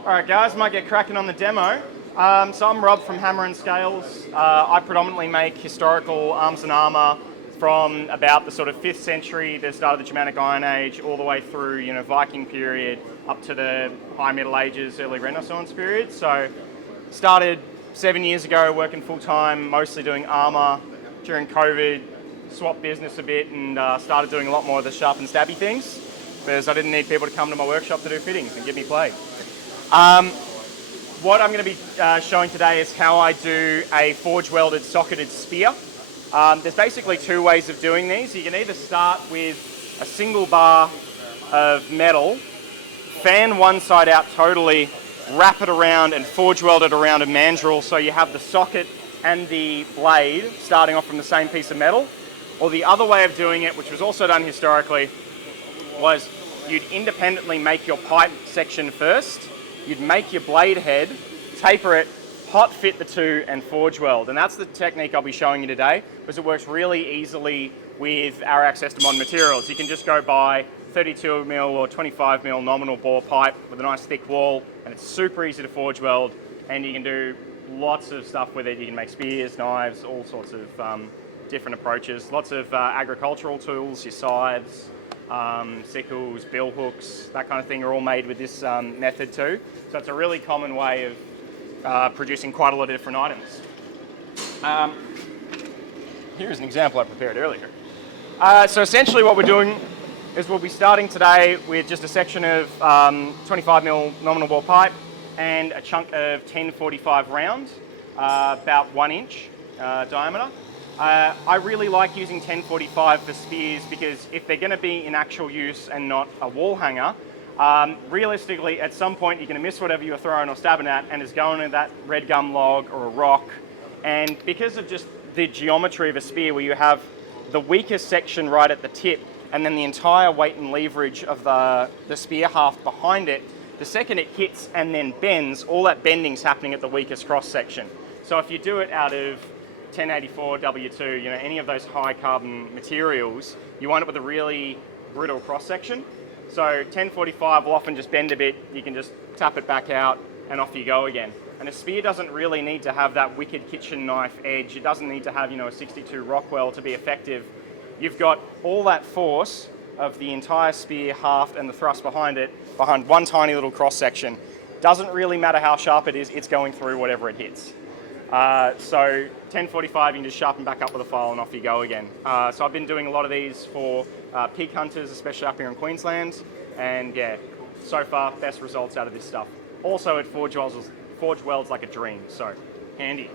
Alright guys, might get cracking on the demo. So I'm Rob from Hammer and Scales. I predominantly make historical arms and armour from about the sort of 5th century, the start of the Germanic Iron Age, all the way through, Viking period, up to the High Middle Ages, early Renaissance period. So started 7 years ago working full time, mostly doing armour. During COVID, swapped business a bit and started doing a lot more of the sharp and stabby things because I didn't need people to come to my workshop to do fittings and give me play. What I'm going to be showing today is how I do a forge welded socketed spear. There's basically two ways of doing these. You can either start with a single bar of metal, fan one side out totally, wrap it around and forge weld it around a mandrel so you have the socket and the blade starting off from the same piece of metal. Or the other way of doing it, which was also done historically, was you'd independently make your pipe section first, you'd make your blade head, taper it, hot fit the two and forge weld. And that's the technique I'll be showing you today because it works really easily with our access to modern materials. You can just go buy 32mm or 25mm nominal bore pipe with a nice thick wall and it's super easy to forge weld and you can do lots of stuff with it. You can make spears, knives, all sorts of different approaches. Lots of agricultural tools, your scythes, sickles, bill hooks, that kind of thing are all made with this method too. So it's a really common way of producing quite a lot of different items. Here's an example I prepared earlier. So essentially what we're doing is we'll be starting today with just a section of 25mm nominal bore pipe and a chunk of 1045 round, about 1 inch diameter. I really like using 1045 for spears because if they're going to be in actual use and not a wall hanger, realistically at some point you're going to miss whatever you were throwing or stabbing at and it's going into that red gum log or a rock. And because of just the geometry of a spear where you have the weakest section right at the tip and then the entire weight and leverage of the spear haft behind it, the second it hits and then bends, all that bending's happening at the weakest cross section. So if you do it out of 1084 W2, any of those high carbon materials, you wind up with a really brittle cross section. So 1045 will often just bend a bit, you can just tap it back out and off you go again. And a spear doesn't really need to have that wicked kitchen knife edge, it doesn't need to have a 62 Rockwell to be effective. You've got all that force of the entire spear haft and the thrust behind it, behind one tiny little cross section. Doesn't really matter how sharp it is, it's going through whatever it hits. So 1045 you can just sharpen back up with a file and off you go again. So I've been doing a lot of these for pig hunters, especially up here in Queensland, and yeah, so far best results out of this stuff. Also it forge welds like a dream, so handy.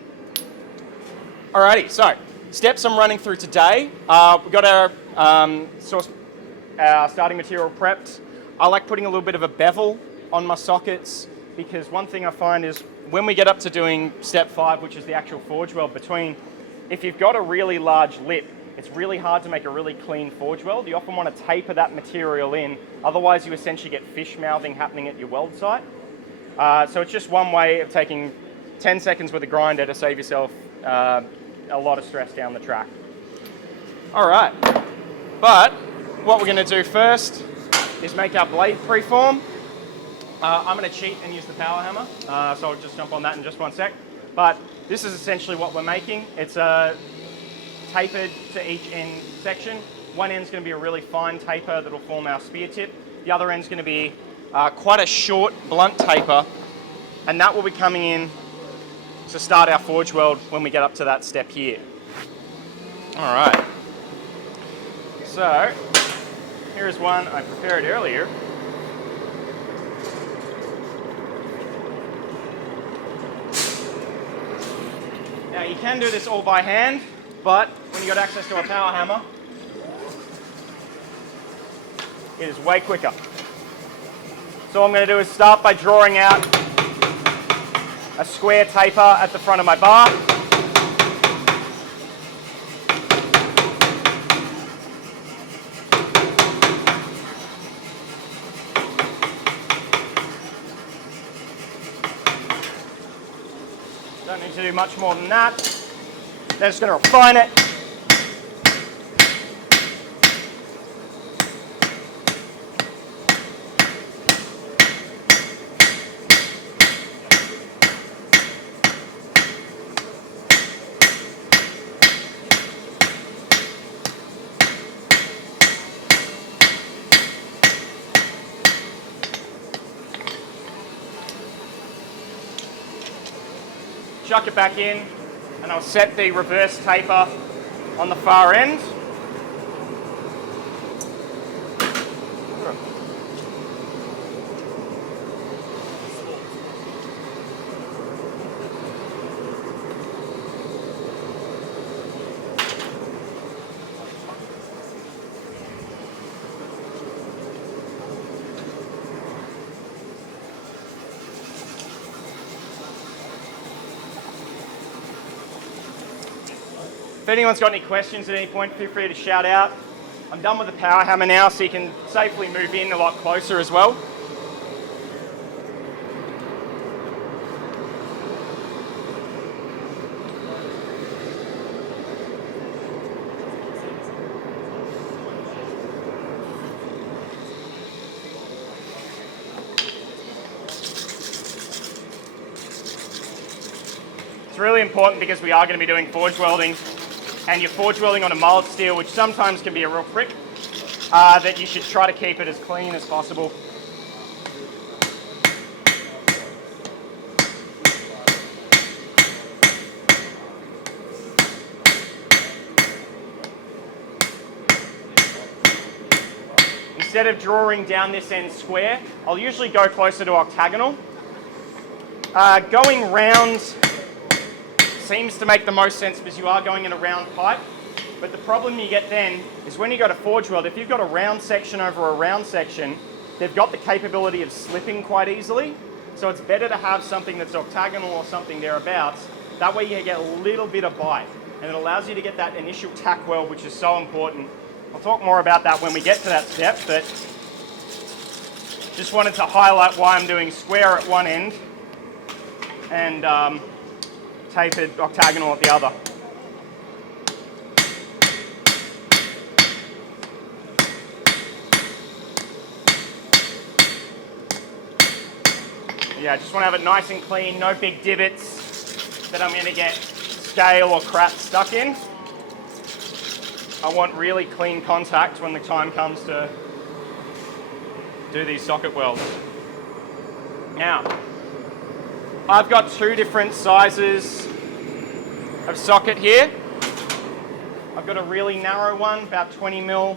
Alrighty, so steps I'm running through today. We've got our starting material prepped. I like putting a little bit of a bevel on my sockets because one thing I find is when we get up to doing step 5, which is the actual forge weld between, if you've got a really large lip, it's really hard to make a really clean forge weld. You often want to taper that material in, otherwise you essentially get fish mouthing happening at your weld site. So it's just one way of taking 10 seconds with a grinder to save yourself a lot of stress down the track. All right, but what we're going to do first is make our blade preform. I'm going to cheat and use the power hammer, so I'll just jump on that in just one sec. But this is essentially what we're making. It's tapered to each end section. One end's going to be a really fine taper that'll form our spear tip. The other end's going to be quite a short blunt taper, and that will be coming in to start our forge weld when we get up to that step here. All right. So here is one I prepared earlier. Now you can do this all by hand, but when you've got access to a power hammer, it is way quicker. So what I'm going to do is start by drawing out a square taper at the front of my bar. Don't need to do much more than that. Then just going to refine it. chuck it back in, and I'll set the reverse taper on the far end. If anyone's got any questions at any point, feel free to shout out. I'm done with the power hammer now, so you can safely move in a lot closer as well. It's really important because we are going to be doing forge welding, and you're forge welding on a mild steel, which sometimes can be a real prick, that you should try to keep it as clean as possible. Instead of drawing down this end square, I'll usually go closer to octagonal. Going round seems to make the most sense because you are going in a round pipe, but the problem you get then is when you go to forge weld, if you've got a round section over a round section, they've got the capability of slipping quite easily, so it's better to have something that's octagonal or something thereabouts. That way you get a little bit of bite, and it allows you to get that initial tack weld, which is so important. I'll talk more about that when we get to that step, but just wanted to highlight why I'm doing square at one end and tapered octagonal at the other. Yeah, I just want to have it nice and clean, no big divots that I'm going to get scale or crap stuck in. I want really clean contact when the time comes to do these socket welds. Now, I've got two different sizes of socket here. I've got a really narrow one, about 20 mil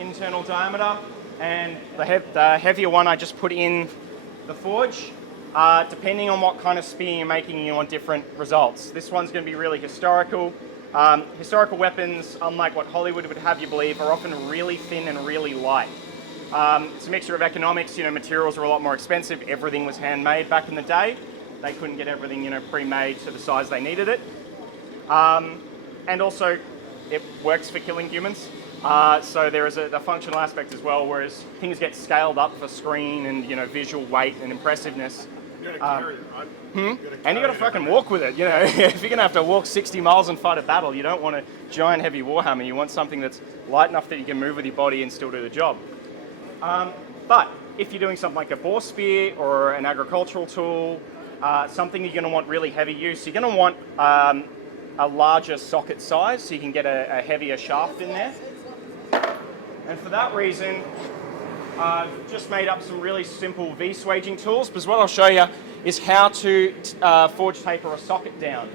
internal diameter, and the heavier one I just put in the forge. Depending on what kind of spear you're making, you want different results. This one's going to be really historical. Historical weapons, unlike what Hollywood would have you believe, are often really thin and really light. It's a mixture of economics. Materials are a lot more expensive. Everything was handmade back in the day. They couldn't get everything, pre-made to the size they needed it. And also, it works for killing humans. So there is a functional aspect as well, whereas things get scaled up for screen and visual weight and impressiveness. You gotta carry it, right? And you gotta fucking walk with it. If you're gonna have to walk 60 miles and fight a battle, you don't want a giant heavy warhammer. You want something that's light enough that you can move with your body and still do the job. But if you're doing something like a boar spear or an agricultural tool, something you're gonna want really heavy use, you're gonna want a larger socket size so you can get a heavier shaft in there. And for that reason, I've just made up some really simple V-swaging tools, because what I'll show you is how to forge taper a socket down.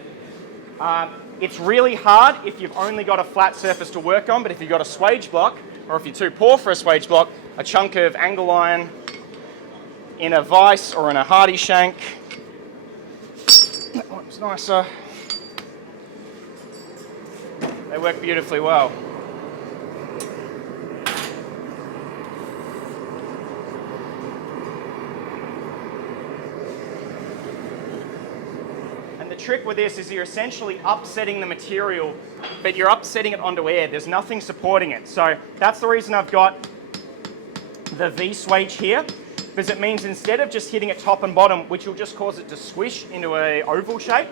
It's really hard if you've only got a flat surface to work on, but if you've got a swage block, or if you're too poor for a swage block, a chunk of angle iron in a vise or in a hardy shank. That one's nicer. They work beautifully well. The trick with this is you're essentially upsetting the material, but you're upsetting it onto air. There's nothing supporting it. So that's the reason I've got the V-swage here, because it means instead of just hitting it top and bottom, which will just cause it to squish into an oval shape,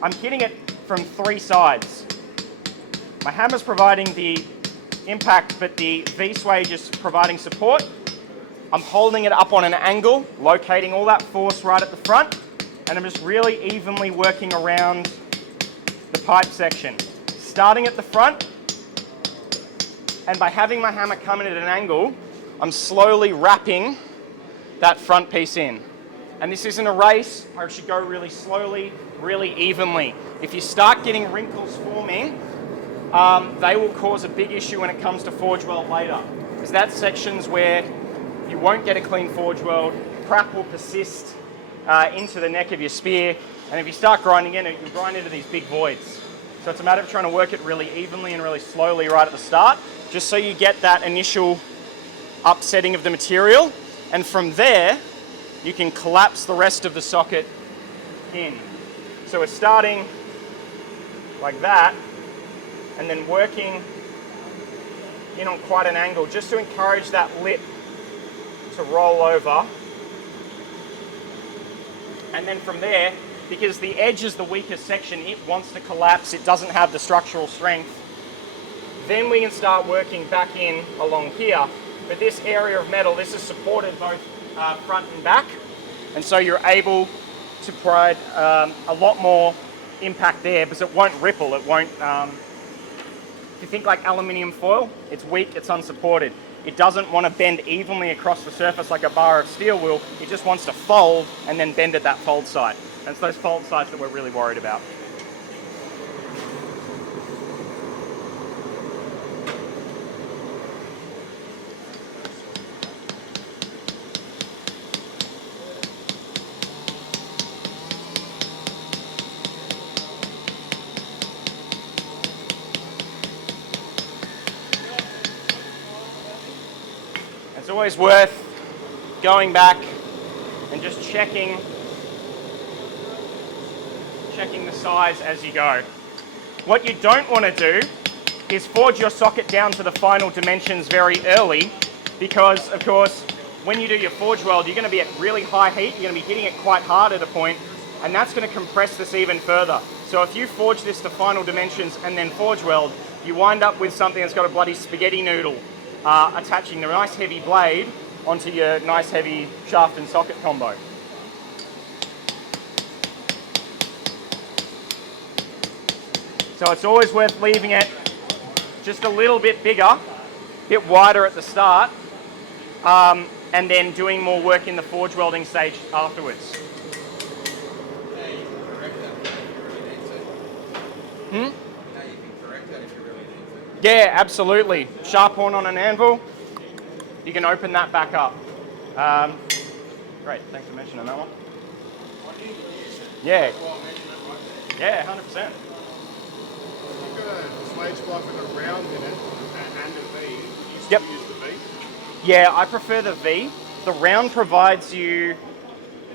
I'm hitting it from three sides. My hammer's providing the impact, but the V-swage is providing support. I'm holding it up on an angle, locating all that force right at the front, and I'm just really evenly working around the pipe section. Starting at the front, and by having my hammer come in at an angle, I'm slowly wrapping that front piece in. And this isn't a race. I should go really slowly, really evenly. If you start getting wrinkles forming, they will cause a big issue when it comes to forge weld later. Because that's sections where you won't get a clean forge weld, crack will persist into the neck of your spear, and if you start grinding in it, you'll grind into these big voids. So it's a matter of trying to work it really evenly and really slowly right at the start, just so you get that initial upsetting of the material, and from there, you can collapse the rest of the socket in. So we're starting like that, and then working in on quite an angle, just to encourage that lip to roll over. And then from there, because the edge is the weakest section, it wants to collapse, it doesn't have the structural strength, then we can start working back in along here. But this area of metal, this is supported both front and back, and so you're able to provide a lot more impact there, because it won't ripple, it won't, if you think like aluminium foil, it's weak, it's unsupported. It doesn't want to bend evenly across the surface like a bar of steel will, it just wants to fold and then bend at that fold site. And it's those fold sites that we're really worried about. It's always worth going back and just checking the size as you go. What you don't want to do is forge your socket down to the final dimensions very early, because of course when you do your forge weld you're going to be at really high heat, you're going to be hitting it quite hard at a point, and that's going to compress this even further. So if you forge this to final dimensions and then forge weld, you wind up with something that's got a bloody spaghetti noodle attaching the nice heavy blade onto your nice heavy shaft and socket combo. So it's always worth leaving it just a little bit bigger, a bit wider at the start, and then doing more work in the forge welding stage afterwards. Yeah, absolutely. Sharp horn on an anvil, you can open that back up. Great, thanks for mentioning that one. Yeah. Yeah, 100%. You've got a slage block with a round in it and a V. You Yep. still use the V? Yeah, I prefer the V. The round provides you,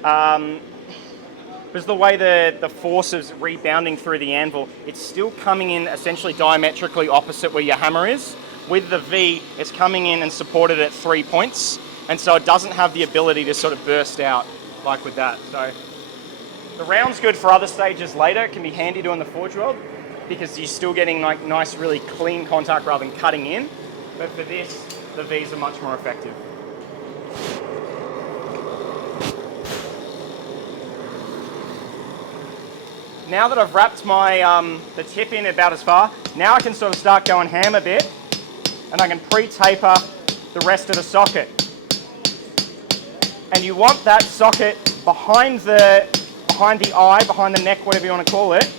because the way the force is rebounding through the anvil, it's still coming in essentially diametrically opposite where your hammer is. With the V, it's coming in and supported at 3 points, and so it doesn't have the ability to sort of burst out like with that. So the round's good for other stages later. It can be handy doing the forge weld because you're still getting like nice, really clean contact rather than cutting in. But for this, the V's are much more effective. Now that I've wrapped my the tip in about as far, now I can sort of start going ham a bit, and I can pre-taper the rest of the socket. And you want that socket behind the eye, behind the neck, whatever you want to call it,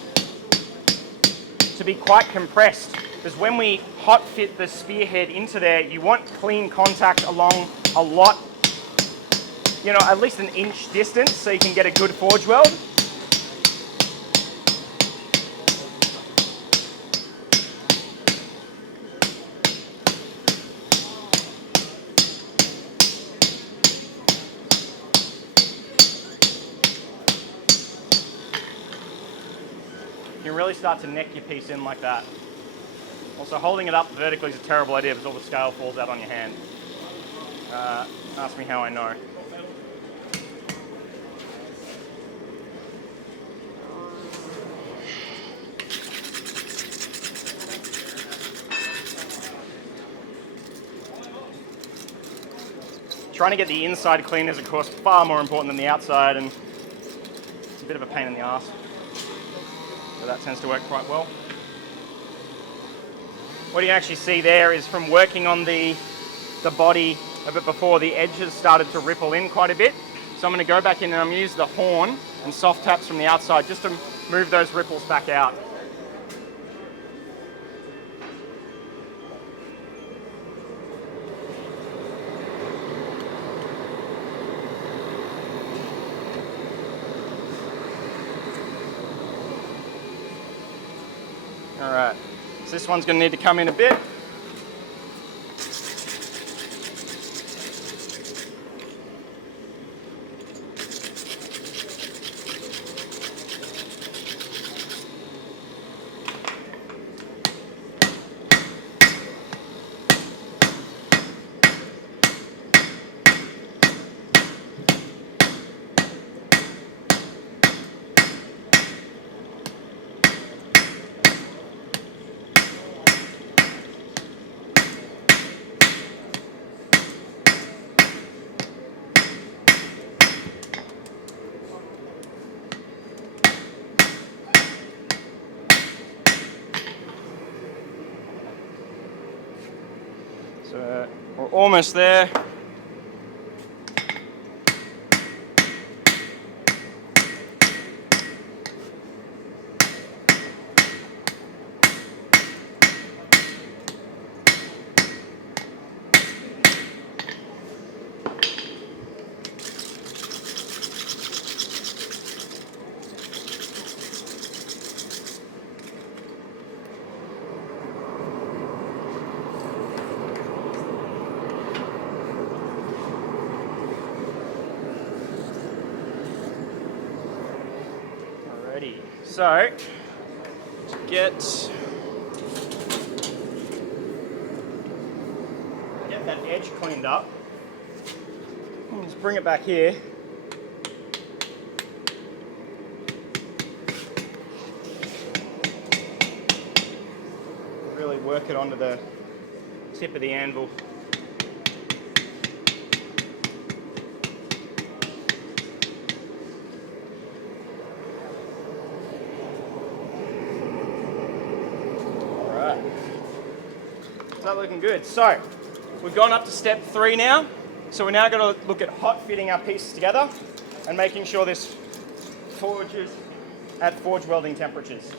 to be quite compressed. Because when we hot fit the spearhead into there, you want clean contact along a lot, you know, at least an inch distance so you can get a good forge weld. You can really start to neck your piece in like that. Also, holding it up vertically is a terrible idea because all the scale falls out on your hand. Ask me how I know. Trying to get the inside clean is, of course, far more important than the outside, and it's a bit of a pain in the ass. So that tends to work quite well. What you actually see there is from working on the body a bit before, the edges started to ripple in quite a bit. So I'm going to go back in and I'm going to use the horn and soft taps from the outside just to move those ripples back out. All right, so this one's going to need to come in a bit. So we're almost there. So, to get that edge cleaned up, let's bring it back here. Really work it onto the tip of the anvil. Is that looking good? So, we've gone up to step 3 now. So we're now going to look at hot fitting our pieces together and making sure this forges at forge welding temperatures.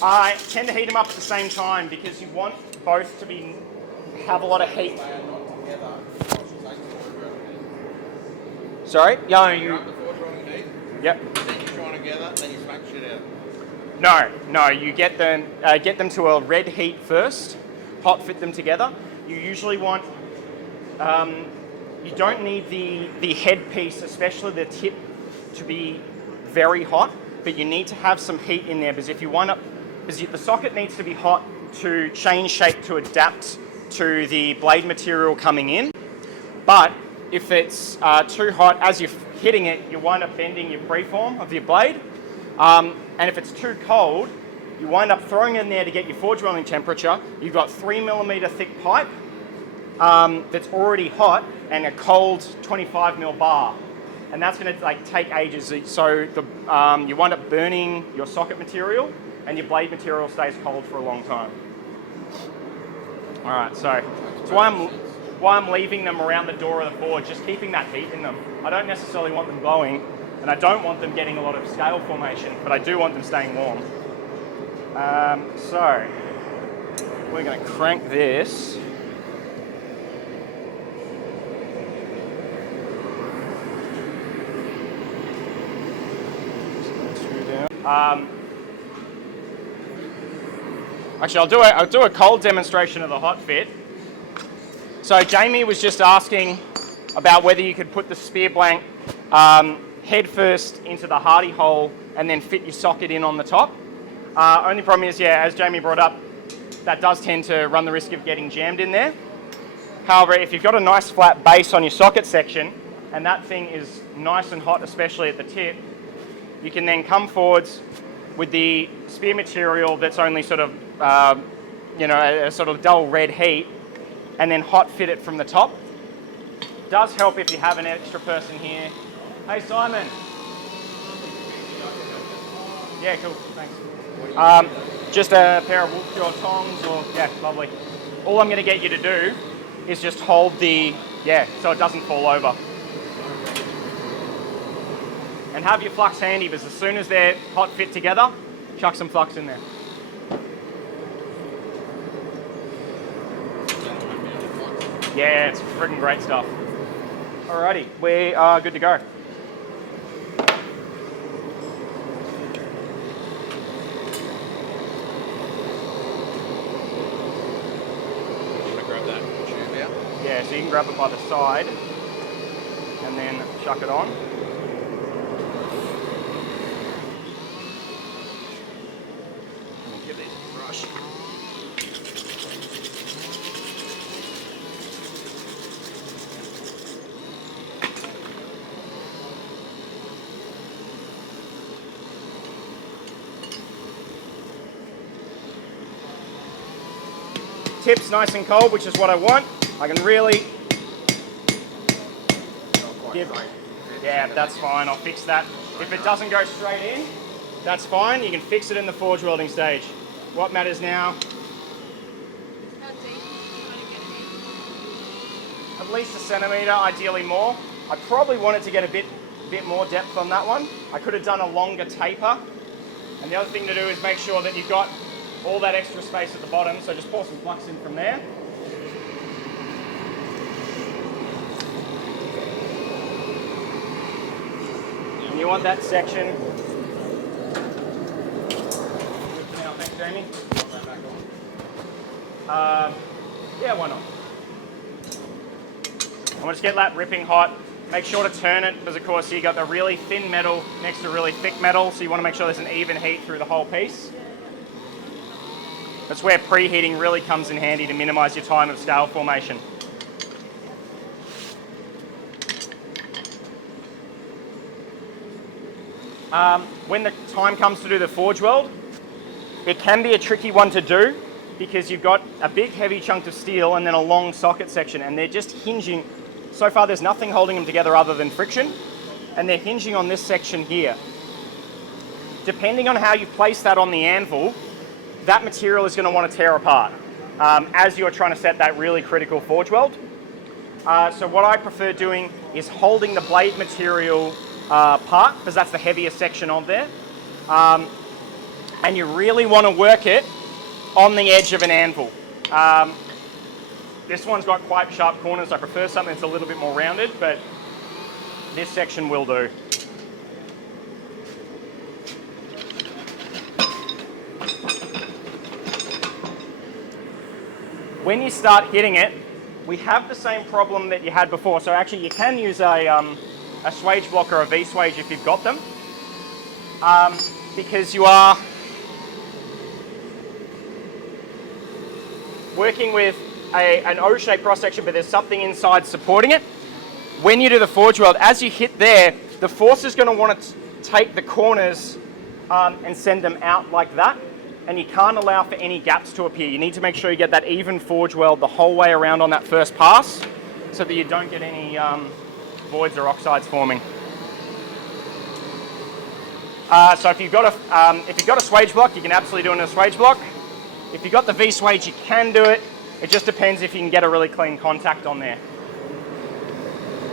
I tend to heat them up at the same time because you want both to have a lot of heat. Sorry? Yeah, you. Yep. Then you join together, then you smack shit out. No, you get them to a red heat first, hot fit them together. You usually want, you don't need the head piece, especially the tip, to be very hot, but you need to have some heat in there because the socket needs to be hot to change shape to adapt to the blade material coming in. But if it's too hot, as you're hitting it, you wind up bending your preform of your blade. And if it's too cold, you wind up throwing it in there to get your forge welding temperature. You've got 3mm thick pipe that's already hot and a cold 25mm bar. And that's going to take ages. So you wind up burning your socket material and your blade material stays cold for a long time. All right, so that's why I'm leaving them around the door of the forge, just keeping that heat in them. I don't necessarily want them glowing, and I don't want them getting a lot of scale formation, but I do want them staying warm. So we're going to crank this. Actually, I'll do a cold demonstration of the hot fit. So Jamie was just asking about whether you could put the spear blank head first into the hardy hole and then fit your socket in on the top. Only problem is, as Jamie brought up, that does tend to run the risk of getting jammed in there. However, if you've got a nice flat base on your socket section and that thing is nice and hot, especially at the tip, you can then come forwards with the spear material that's only sort of, a sort of dull red heat, and then hot fit it from the top. Does help if you have an extra person here. Hey Simon. Yeah, cool, thanks. Just a pair of wolf jaw tongs, or lovely. All I'm going to get you to do is just hold the, so it doesn't fall over. And have your flux handy, because as soon as they're hot fit together, chuck some flux in there. Yeah, it's freaking great stuff. Alrighty, we are good to go. Grab that tube out. Yeah, so you can grab it by the side and then chuck it on. Let me give these a brush. Tips nice and cold, which is what I want. I can really give, yeah, that's fine, I'll fix that. If it doesn't go straight in, that's fine, you can fix it in the forge welding stage. What matters now? How deep do you want to get it in? At least a centimetre, ideally more. I probably wanted to get a bit more depth on that one. I could have done a longer taper. And the other thing to do is make sure that you've got all that extra space at the bottom, so just pour some flux in from there. And you want that section. Now, thanks, Jamie. Yeah, why not? I want to get that ripping hot. Make sure to turn it, because of course you got the really thin metal next to really thick metal, so you want to make sure there's an even heat through the whole piece. That's where preheating really comes in handy to minimise your time of scale formation. When the time comes to do the forge weld, it can be a tricky one to do because you've got a big heavy chunk of steel and then a long socket section, and they're just hinging. So far there's nothing holding them together other than friction, and they're hinging on this section here. Depending on how you place that on the anvil, that material is going to want to tear apart as you're trying to set that really critical forge weld. So what I prefer doing is holding the blade material part, because that's the heaviest section on there. And you really want to work it on the edge of an anvil. This one's got quite sharp corners. I prefer something that's a little bit more rounded, but this section will do. When you start hitting it, we have the same problem that you had before. So actually you can use a swage block or a V-swage if you've got them, because you are working with an O-shaped cross-section, but there's something inside supporting it. When you do the forge weld, as you hit there, the force is going to want to take the corners and send them out like that. And you can't allow for any gaps to appear. You need to make sure you get that even forge weld the whole way around on that first pass so that you don't get any voids or oxides forming. So if you've got a swage block, you can absolutely do it in a swage block. If you've got the V-swage, you can do it. It just depends if you can get a really clean contact on there.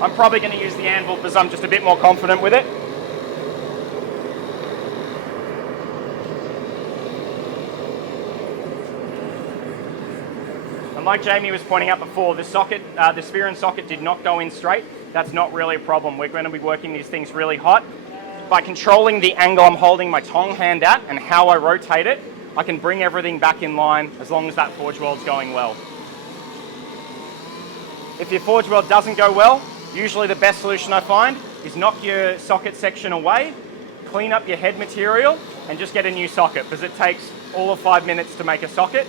I'm probably going to use the anvil because I'm just a bit more confident with it. And like Jamie was pointing out before, the socket, the spear and socket did not go in straight. That's not really a problem. We're going to be working these things really hot. By controlling the angle I'm holding my tong hand at and how I rotate it, I can bring everything back in line as long as that forge weld's going well. If your forge weld doesn't go well, usually the best solution I find is knock your socket section away, clean up your head material, and just get a new socket, because it takes all of 5 minutes to make a socket.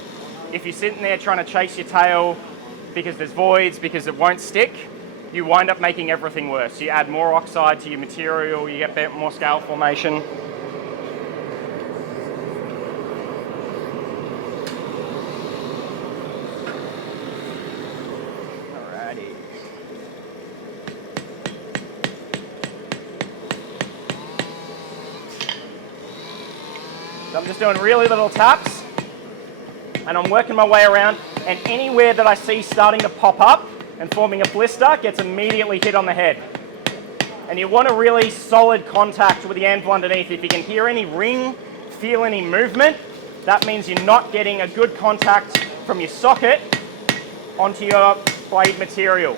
If you're sitting there trying to chase your tail because there's voids, because it won't stick, you wind up making everything worse. You add more oxide to your material, you get more scale formation. Alrighty. So I'm just doing really little taps. and I'm working my way around, and anywhere that I see starting to pop up and forming a blister gets immediately hit on the head. And you want a really solid contact with the anvil underneath. If you can hear any ring, feel any movement, that means you're not getting a good contact from your socket onto your blade material.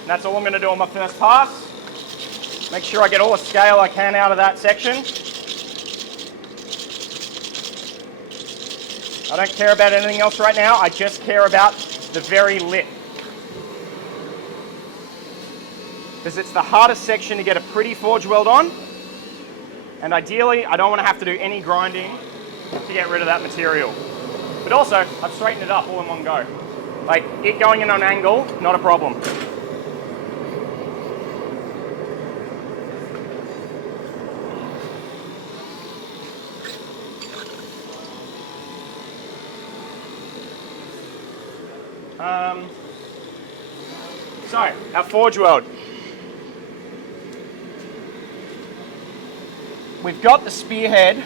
And that's all I'm going to do on my first pass. Make sure I get all the scale I can out of that section. I don't care about anything else right now, I just care about the very lip. Because it's the hardest section to get a pretty forge weld on. And ideally, I don't want to have to do any grinding to get rid of that material. But also, I've straightened it up all in one go. Like, it going in on an angle, not a problem. So, our forge weld. We've got the spearhead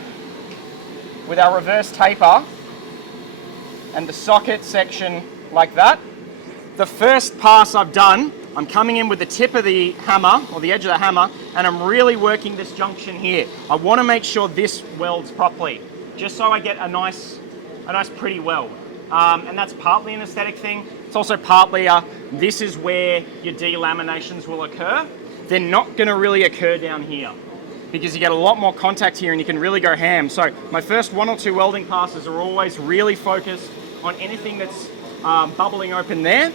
with our reverse taper and the socket section like that. The first pass I've done, I'm coming in with the tip of the hammer, or the edge of the hammer, and I'm really working this junction here. I want to make sure this welds properly, just so I get a nice pretty weld. And that's partly an aesthetic thing. It's also partly this is where your delaminations will occur. They're not going to really occur down here because you get a lot more contact here and you can really go ham. So my first 1 or 2 welding passes are always really focused on anything that's bubbling open there.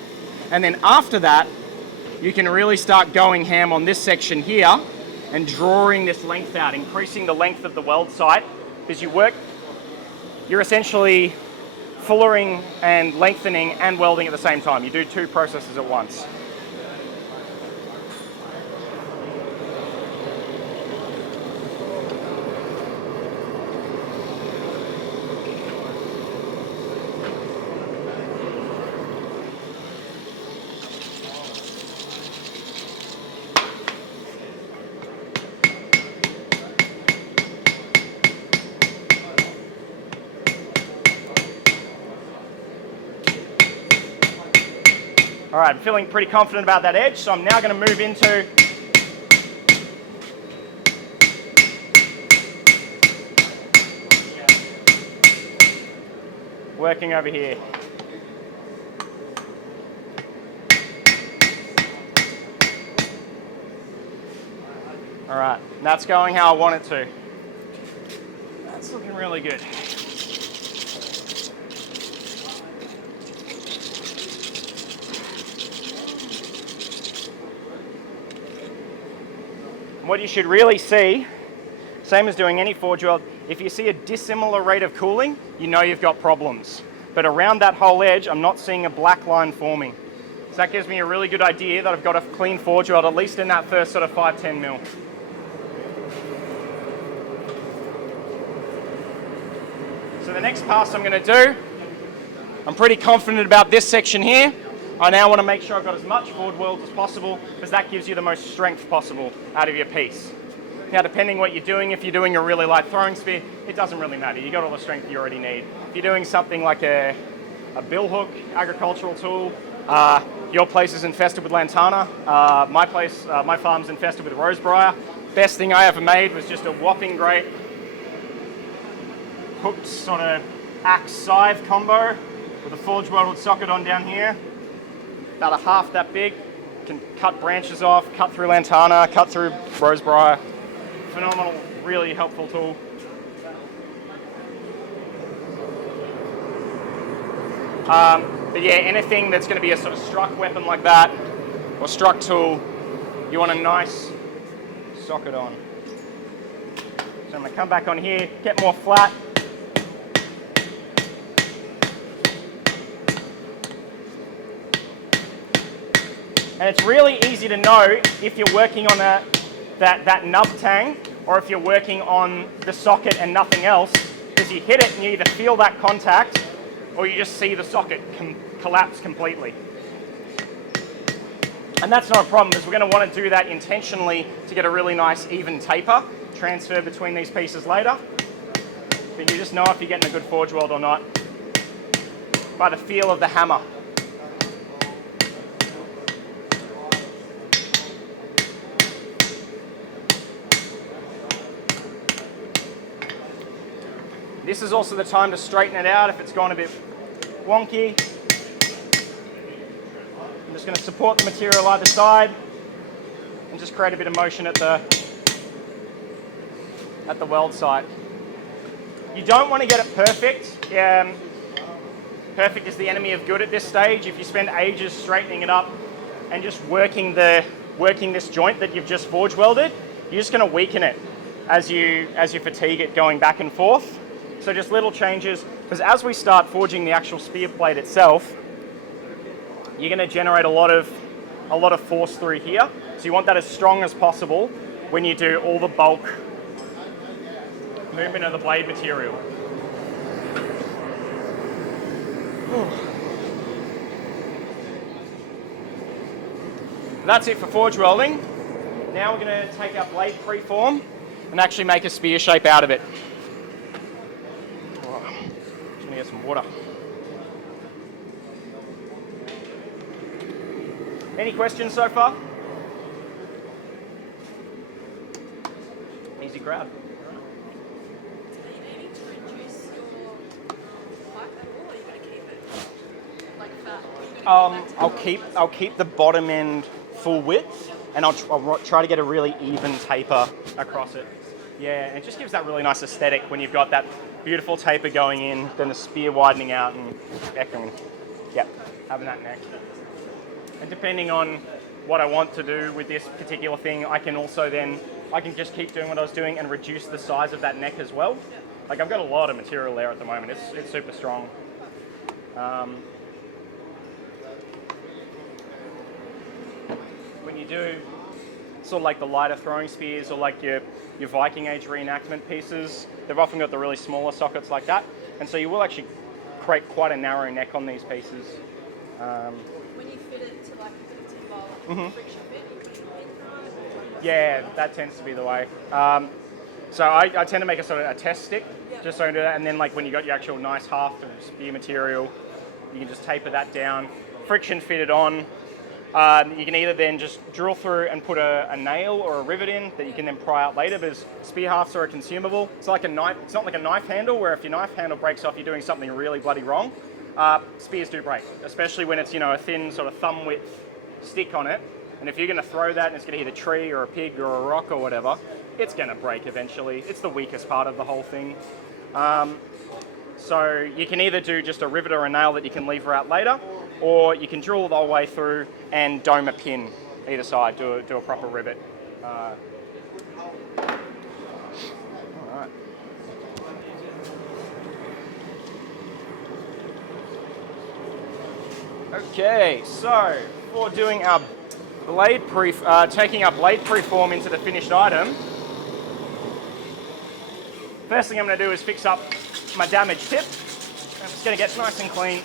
And then after that, you can really start going ham on this section here and drawing this length out, increasing the length of the weld site. Because you're essentially fullering and lengthening and welding at the same time. You do 2 processes at once. All right, I'm feeling pretty confident about that edge, so I'm now going to move into working over here. All right, and that's going how I want it to. That's looking really good. What you should really see, same as doing any forge weld, if you see a dissimilar rate of cooling, you know you've got problems. But around that whole edge, I'm not seeing a black line forming. So that gives me a really good idea that I've got a clean forge weld, at least in that first sort of 5-10 mil. So the next pass I'm going to do, I'm pretty confident about this section here. I now want to make sure I've got as much forward weld as possible because that gives you the most strength possible out of your piece. Now, depending what you're doing, if you're doing a really light throwing spear, it doesn't really matter. You've got all the strength you already need. If you're doing something like a bill hook agricultural tool, your place is infested with lantana. My farm's infested with rosebriar. Best thing I ever made was just a whopping great hooked sort of axe scythe combo with a forge welded socket on down here. About a half that big. Can cut branches off, cut through lantana, cut through rosebriar. Phenomenal, really helpful tool. But yeah, anything that's going to be a sort of struck weapon like that, or struck tool, you want a nice socket on. So I'm going to come back on here, get more flat. And it's really easy to know if you're working on that nub tang or if you're working on the socket and nothing else, because you hit it and you either feel that contact or you just see the socket collapse completely. And that's not a problem, because we're going to want to do that intentionally to get a really nice even taper transfer between these pieces later. But you just know if you're getting a good forge weld or not by the feel of the hammer. This is also the time to straighten it out if it's gone a bit wonky. I'm just going to support the material either side and just create a bit of motion at the weld site. You don't want to get it perfect. Perfect is the enemy of good at this stage. If you spend ages straightening it up and just working this joint that you've just forge welded, you're just going to weaken it as you fatigue it going back and forth. So just little changes, because as we start forging the actual spear blade itself, you're going to generate a lot of force through here. So you want that as strong as possible when you do all the bulk movement of the blade material. That's it for forge welding. Now we're going to take our blade preform and actually make a spear shape out of it. Just going to get some water. Any questions so far? Easy crowd. Are you aiming to reduce your pipe at all, or are you going to keep it like that? I'll keep the bottom end full width, and I'll try to get a really even taper across it. Yeah, and it just gives that really nice aesthetic when you've got that beautiful taper going in, then the spear widening out and having that neck. And depending on what I want to do with this particular thing, I can just keep doing what I was doing and reduce the size of that neck as well. Like, I've got a lot of material there at the moment. It's super strong. When you do sort of like the lighter throwing spears or like your Viking Age reenactment pieces, they've often got the really smaller sockets like that. And so you will actually create quite a narrow neck on these pieces. When you fit it to like the timber, friction fit, you put it in. Yeah, that tends to be the way. So I tend to make a sort of a test stick, just so I can do that. And then like when you got your actual nice half of spear material, you can just taper that down, friction fit it on. You can either then just drill through and put a nail or a rivet in that you can then pry out later, because spear halves are a consumable. It's like a knife. It's not like a knife handle where if your knife handle breaks off, you're doing something really bloody wrong. Spears do break, especially when it's a thin sort of thumb width stick on it. And if you're going to throw that and it's going to hit a tree or a pig or a rock or whatever, it's going to break eventually. It's the weakest part of the whole thing. So you can either do just a rivet or a nail that you can lever out later, or you can drill the whole way through and dome a pin either side, do a proper rivet. All right. Okay, so for doing our taking our blade preform into the finished item, first thing I'm going to do is fix up my damaged tip. I'm just going to get nice and clean.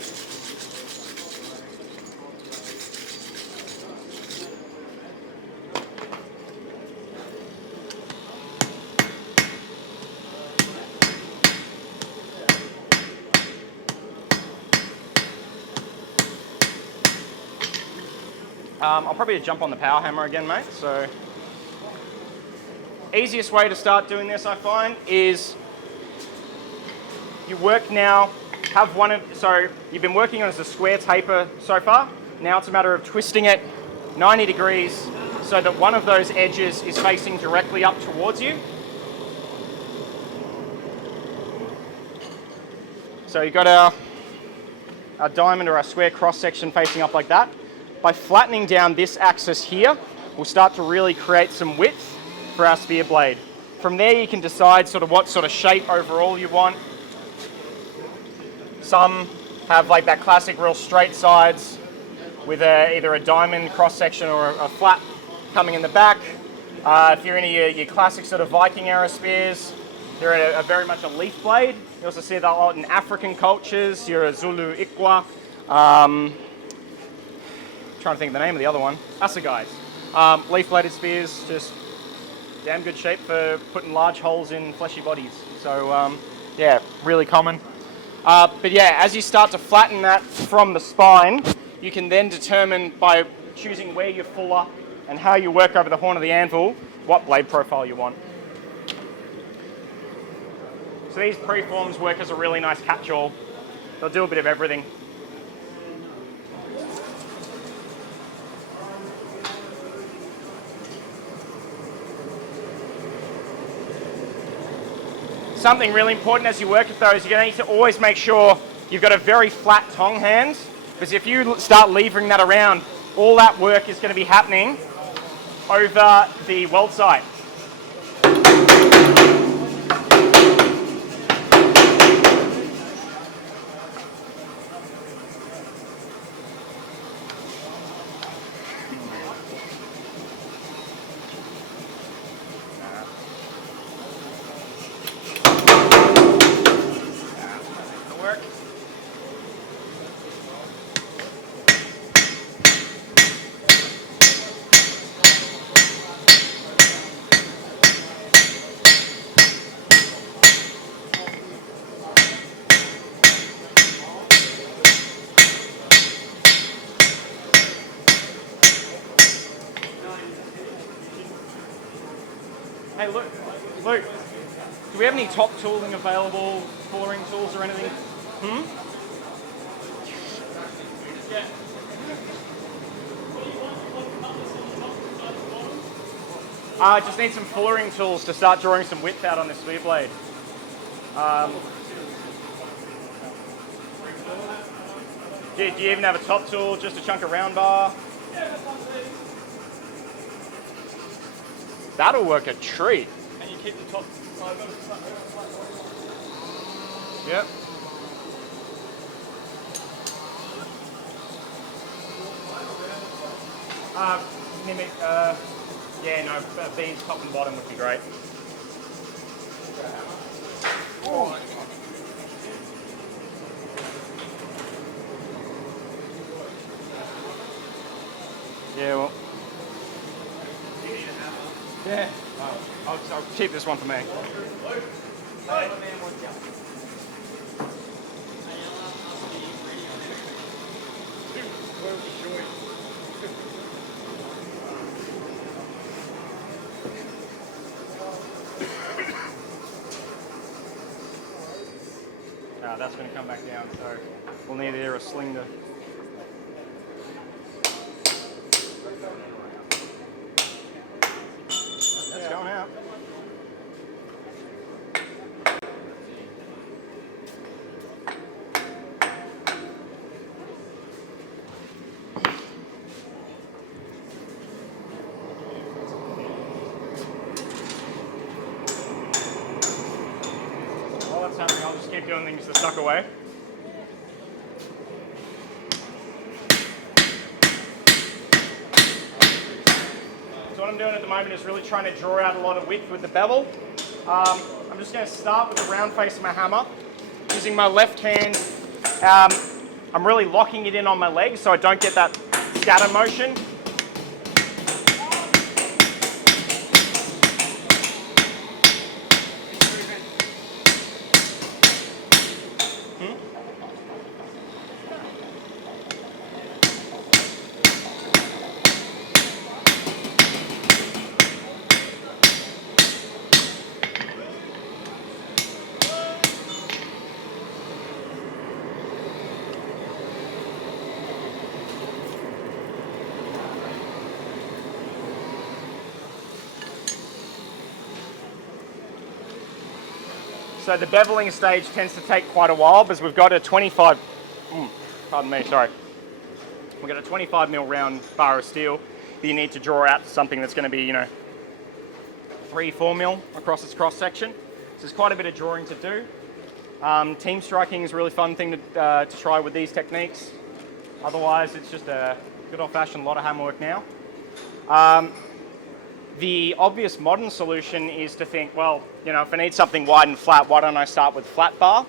I'll probably jump on the power hammer again, mate. So, easiest way to start doing this, I find, is you work now, so you've been working on as a square taper so far. Now it's a matter of twisting it 90 degrees so that one of those edges is facing directly up towards you. So you've got our diamond or our square cross section facing up like that. By flattening down this axis here, we'll start to really create some width for our spear blade. From there you can decide sort of what sort of shape overall you want. Some have like that classic real straight sides with either a diamond cross section or a flat coming in the back. If you're into your classic sort of Viking era spears, they're very much a leaf blade. You also see that a lot in African cultures. You're a Zulu Ikwa. trying to think of the name of the other one. Assegais. Leaf bladed spears, just damn good shape for putting large holes in fleshy bodies. So yeah, really common. But yeah, as you start to flatten that from the spine, you can then determine by choosing where you're fuller and how you work over the horn of the anvil, what blade profile you want. So these preforms work as a really nice catch-all. They'll do a bit of everything. Something really important as you work with those, you're going to need to always make sure you've got a very flat tong hand, because if you start levering that around, all that work is going to be happening over the weld site. Hey, Luke, do we have any top tooling available, coring tools or anything? Yeah. I just need some fullering tools to start drawing some width out on this spear blade. Do you even have a top tool, just a chunk of round bar? That'll work a treat. And you keep the top. Yep. Mimic, yeah, no, these top and bottom would be great. Oh. Yeah, well. Yeah. I'll keep this one for me. That's going to come back down, so we'll need either a sling to... That's going out. While that's happening, I'll just keep doing things to suck away. So what I'm doing at the moment is really trying to draw out a lot of width with the bevel. I'm just going to start with the round face of my hammer. Using my left hand, I'm really locking it in on my leg so I don't get that scatter motion. So the beveling stage tends to take quite a while because we've got a 25, pardon me, sorry. We've got a 25 mil round bar of steel that you need to draw out to something that's going to be, you know, 3-4 mil across its cross section. So there's quite a bit of drawing to do. Team striking is a really fun thing to try with these techniques. Otherwise, it's just a good old-fashioned lot of hammer work now. The obvious modern solution is to think, well, you know, if I need something wide and flat, why don't I start with flat bar?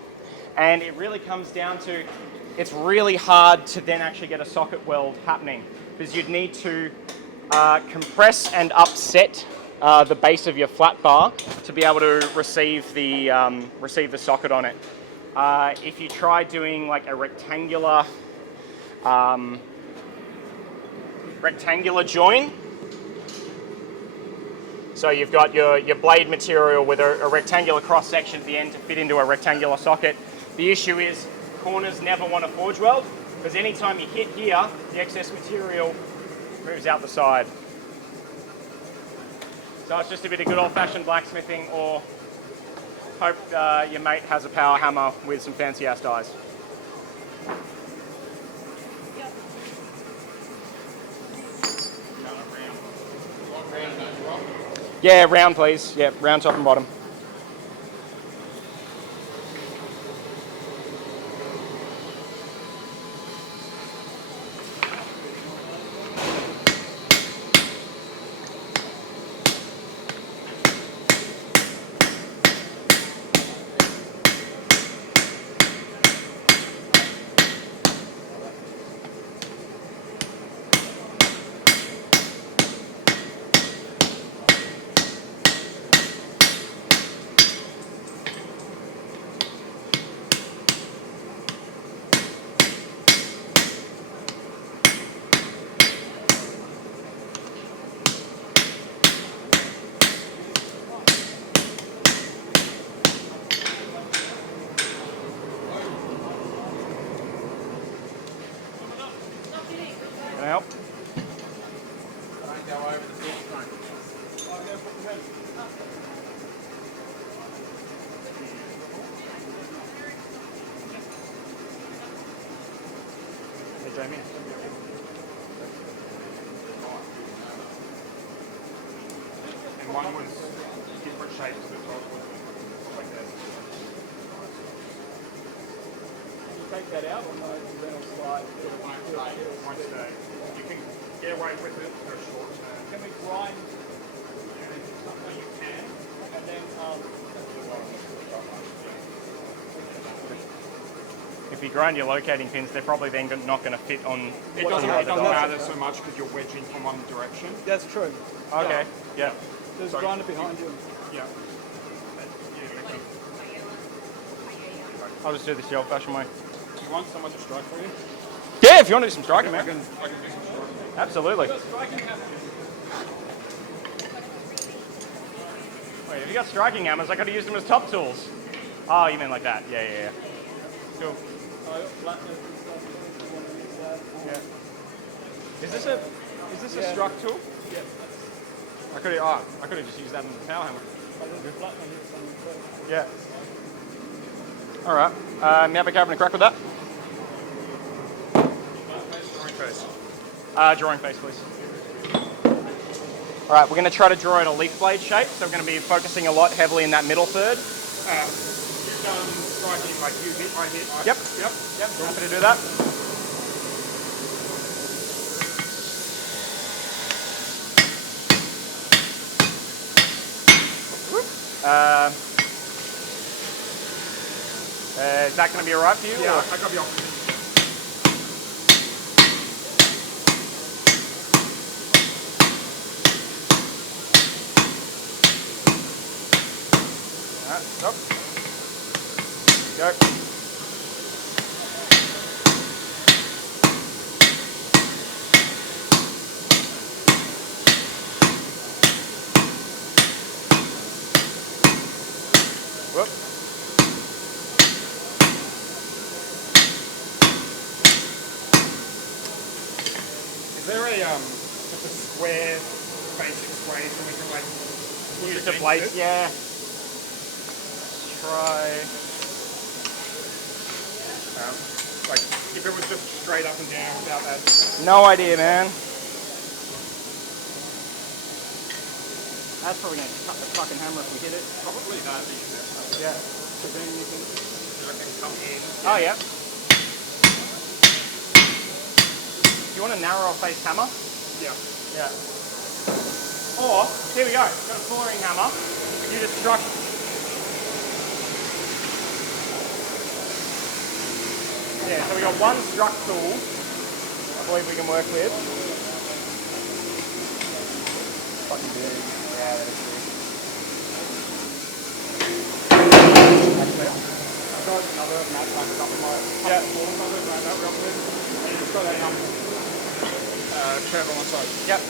And it really comes down to, it's really hard to then actually get a socket weld happening. because you'd need to compress and upset the base of your flat bar to be able to receive the socket on it. If you try doing like a rectangular join, so you've got your blade material with a rectangular cross section at the end to fit into a rectangular socket. The issue is corners never want to forge weld, because anytime you hit here, the excess material moves out the side. So it's just a bit of good old-fashioned blacksmithing, or hope your mate has a power hammer with some fancy-ass dies. Yeah, round please. Yeah, round top and bottom. Can I help? Don't go over the fence, mate. Hey, Jamie. And one was different shapes to the top, like that. Take that out or no? Then it'll slide. Won't stay. You can get away with it for a short term. Can we grind something you can, and then if you grind your locating pins, they're probably then not going to fit on. It doesn't matter so much because you're wedging from one direction. That's true. Okay. Yeah. There's So a grinder behind you. Yeah. I'll just do this the old-fashioned way. Do you want someone to strike for you? Yeah, if you want to do some striking, I man. can do some striking. Absolutely. Wait, have you got striking hammers? I got to use them as top tools. Oh, you mean like that? Yeah, yeah, yeah. Cool. Yeah. Is this a struck tool? Yeah. I could have just used that in the power hammer. Yeah. All right. You have a having a crack with that? Drawing face. Drawing face, please. All right, we're going to try to draw it a leaf blade shape, so we're going to be focusing a lot heavily in that middle third. You've done striking like you hit, I hit. Yep. Happy to do that. Is that going to be all right for you? Yeah, or? I got the opposite. All right, stop. Go. Whoop. Is there a just a square, basic square, so we can like Use the blades, yeah. Try. Like if it was just straight up and down without that. No idea, man. That's probably going to cut the fucking hammer if we hit it. Probably that easier. Yeah. So then you can come in. Oh, yeah. You want a narrower face hammer? Yeah. Yeah. Or, here we go. Got a flooring hammer. You just struck. Yeah, so we got one struck tool, I believe we can work with. fucking big. Yeah, that is big. I've got another mat lined up in my that real quick. And it's got a curve on one side. Yep.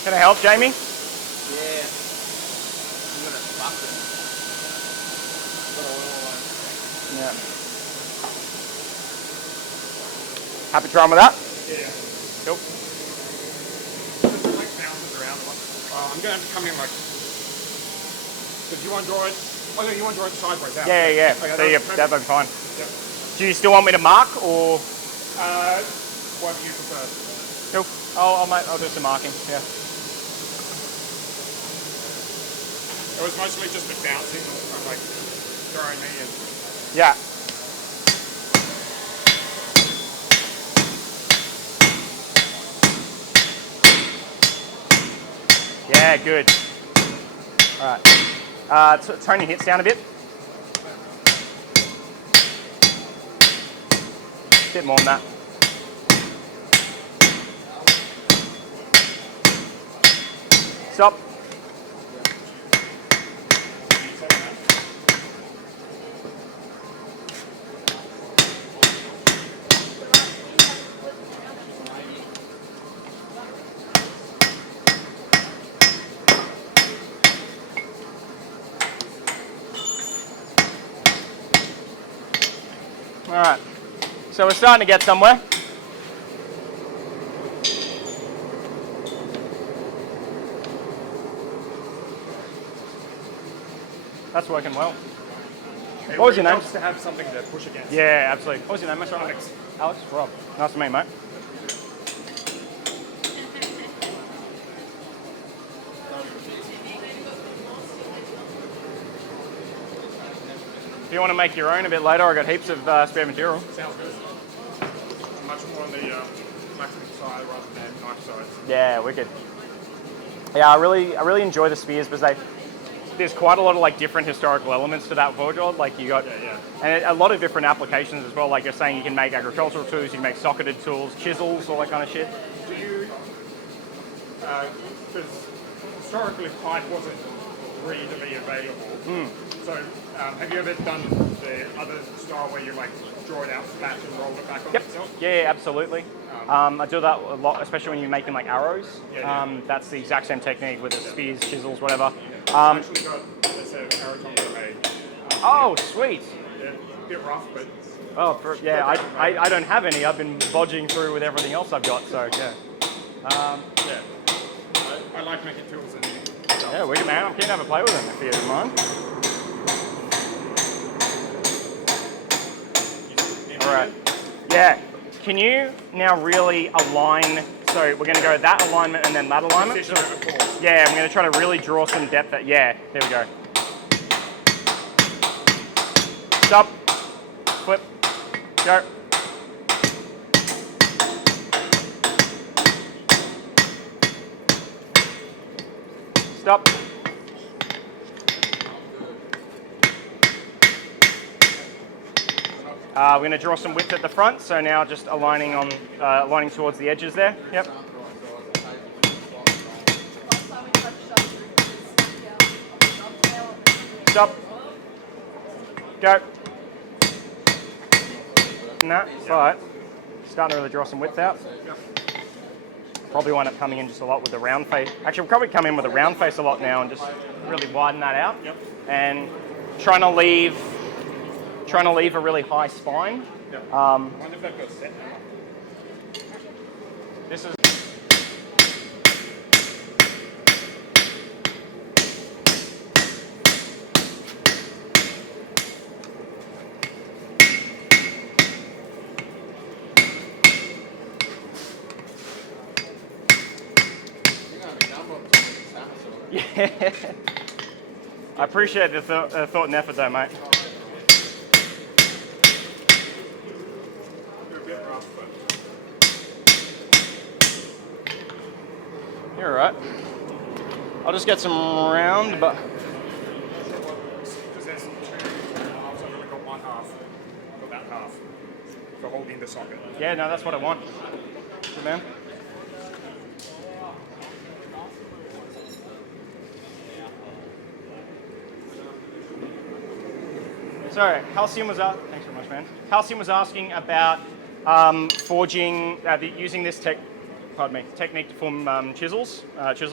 Can I help, Jamie? Yeah. I'm gonna fuck it. Got a little Yeah. Happy trying with that? Yeah. Cool. Just like bounces around. I'm gonna have to come in like. Because you want to draw it. Oh no, you want to draw it sideways out. Yeah. Okay, So yeah, that'll be fine. Yep. Do you still want me to mark or? What do you prefer? Cool. I'll do some marking. Yeah. It was mostly just the bouncing of like throwing me in. Yeah. Yeah, good. All right. Tone your hits down a bit. Bit more than that. Stop. All right, so we're starting to get somewhere. That's working well. It What was your really name? helps to have something to push against. Yeah, absolutely. What was your name, Mr. Alex. Alex? Rob. Nice to meet you, mate. If you want to make your own a bit later, I've got heaps of spare material. Sounds good. Much more on the blacksmith side rather than knife side. Yeah, wicked. Yeah, I really enjoy the spears because there's quite a lot of like different historical elements to that forge. Like you got, and a lot of different applications as well. Like you're saying, you can make agricultural tools, you can make socketed tools, chisels, all that kind of shit. Do you, because historically pipe wasn't readily available. So have you ever done the other style where you like draw it out flat and roll it back on itself? Yeah, absolutely. I do that a lot, especially when you're making like arrows. That's the exact same technique with the spears, chisels, whatever. I've actually got a set of arrow tongs that I made. Oh, sweet. They're a bit rough, but I don't have any. I've been bodging through with everything else I've got, so yeah. I like making tools and Yeah, wicked, man. I'm keen to have a play with them if you don't mind. All right. Yeah. Can you now really align? So we're going to go that alignment and then that alignment. Yeah, I'm going to try to really draw some depth. Yeah, there we go. Stop. Flip. Go. Stop. We're going to draw some width at the front, so now just aligning on, aligning towards the edges there. Yep. Stop. Go. No, it's all right. Starting to really draw some width out. Probably wind up coming in just a lot with the round face. Actually, we'll probably come in with a round face a lot now and just really widen that out. Yep. And trying to leave a really high spine. Yep. I wonder if they've got set now. This is. Yeah. I appreciate the thought and effort though, mate. You're all right. I'll just get some round, but Because there's 2 halves, I've only got 1 half. Got that half for holding the socket. yeah, no, that's what I want. Good man. So, Halcyon was thanks very much, man. Halcyon was asking about forging, using this technique to form chisel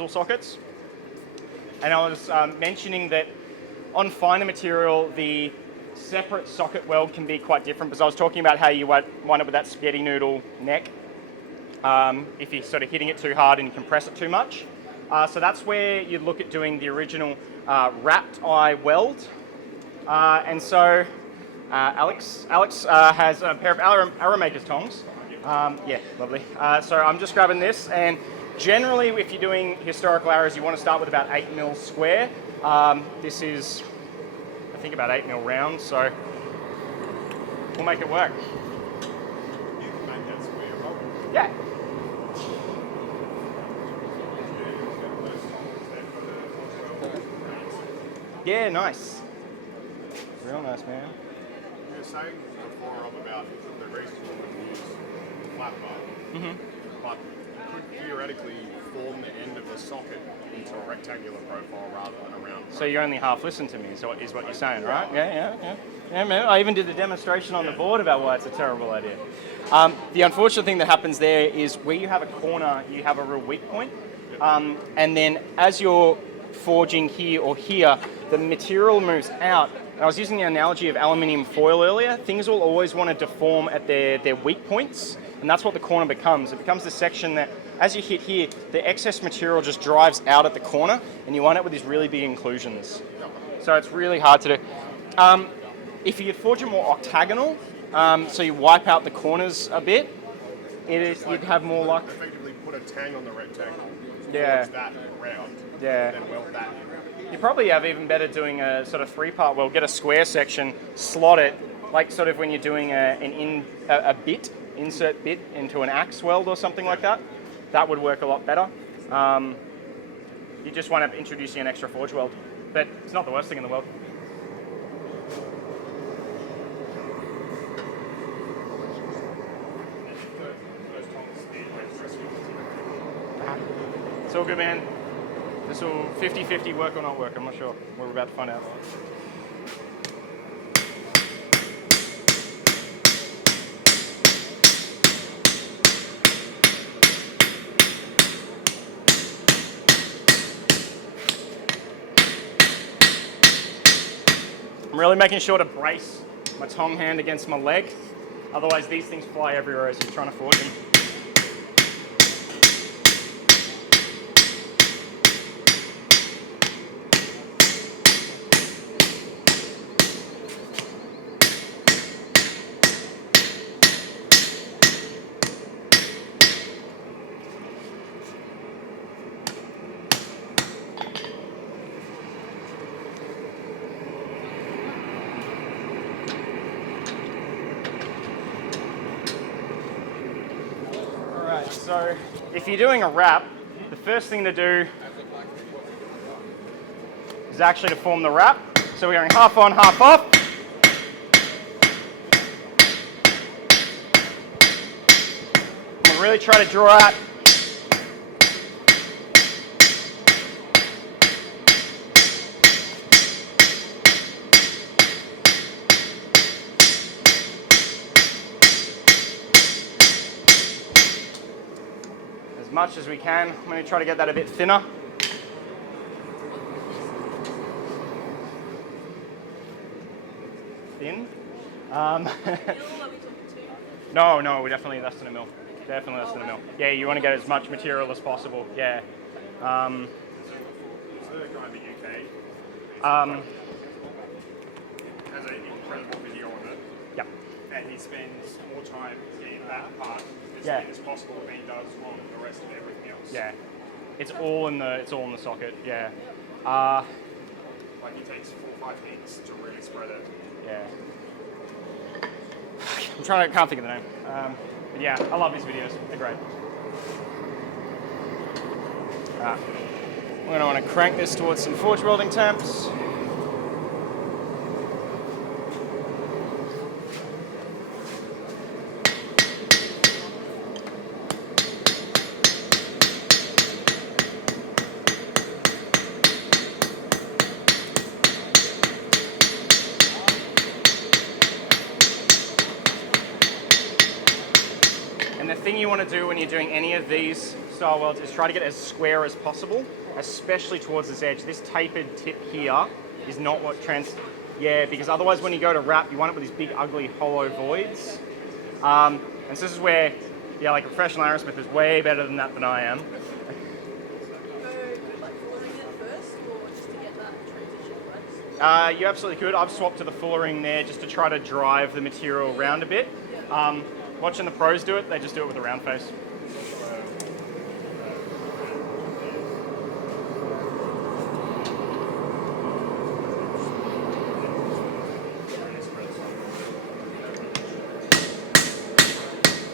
sockets. And I was mentioning that on finer material, the separate socket weld can be quite different, because I was talking about how you wind up with that spaghetti noodle neck if you're sort of hitting it too hard and you compress it too much. So that's where you look at doing the original wrapped eye weld. And so Alex has a pair of arrow maker's tongs. Yeah, lovely. So I'm just grabbing this, and generally if you're doing historical arrows, you want to start with about 8mm square. This is, I think, about 8mm round, so we'll make it work. You can make that square, right? Yeah. Yeah, nice. Real nice, man. You were saying before, Rob, about the reason you would use flat bar, but you could theoretically form the end of the socket into a rectangular profile rather than a round. So you only half listen to me, is what you're saying, right? Yeah. Yeah, man. I even did the demonstration on the board about why it's a terrible idea. The unfortunate thing that happens there is where you have a corner, you have a real weak point. And then as you're forging here or here, the material moves out. And I was using the analogy of aluminium foil earlier. Things will always want to deform at their weak points, and that's what the corner becomes. It becomes the section that, as you hit here, the excess material just drives out at the corner, and you wind up with these really big inclusions. So it's really hard to do. If you forge it more octagonal, so you wipe out the corners a bit, you'd have more luck. Effectively put a tang on the rectangle, Yeah. forge that round, Yeah. then weld that in. You probably have even better doing a sort of 3-part weld. Get a square section, slot it, like sort of when you're doing a bit, insert bit into an axe weld or something like that. That would work a lot better. You just wind up introducing an extra forge weld, but it's not the worst thing in the world. It's all good, man. This will 50-50 work or not work, I'm not sure. We're about to find out. I'm really making sure to brace my tong hand against my leg. Otherwise these things fly everywhere as you're trying to forge them. So if you're doing a wrap, the first thing to do is actually to form the wrap. So we're going half on, half off. And we really try to draw out as much as we can. I'm going to try to get that a bit thinner. Thin. No, we're definitely less than a mil. Definitely less than a mil. Yeah, you want to get as much material as possible. Yeah. So the guy in the UK has an incredible video on it. Yeah. And he spends more time getting that part as Yeah. thin as possible than he does on the rest of everything else. Yeah. It's all in the socket. Yeah. Like he takes 4 or 5 hits to really spread it. Yeah. I can't think of the name. But yeah, I love his videos. They're great. We're going to want to crank this towards some forge welding temps. And the thing you want to do when you're doing any of these style welds is try to get as square as possible, especially towards this edge. This tapered tip here is not what because otherwise when you go to wrap, you want it with these big, ugly, hollow voids. And so this is where, like a professional arrowsmith is way better than that than I am. Go like fullering it first, or just to get that transition place? You absolutely could. I've swapped to the fullering there just to try to drive the material around a bit. Watching the pros do it, they just do it with a round face.